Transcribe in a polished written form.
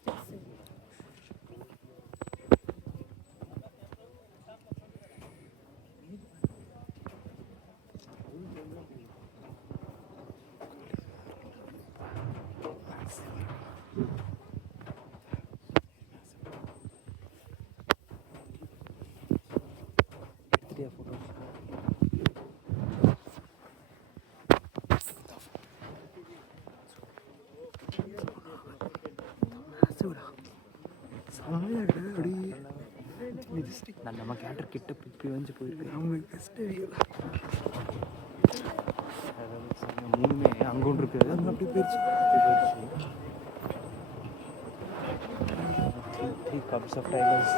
ஸ்டெப்ஸு. நம்ம கேட்டர் கிட்ட பிப்பி வந்து போயிருக்கு. அவங்களுக்கு பெஸ்ட் மூணுமே அங்கே ஒன்று இருக்குது, அங்கே அப்படி போயிடுச்சு. Three cups of tigers.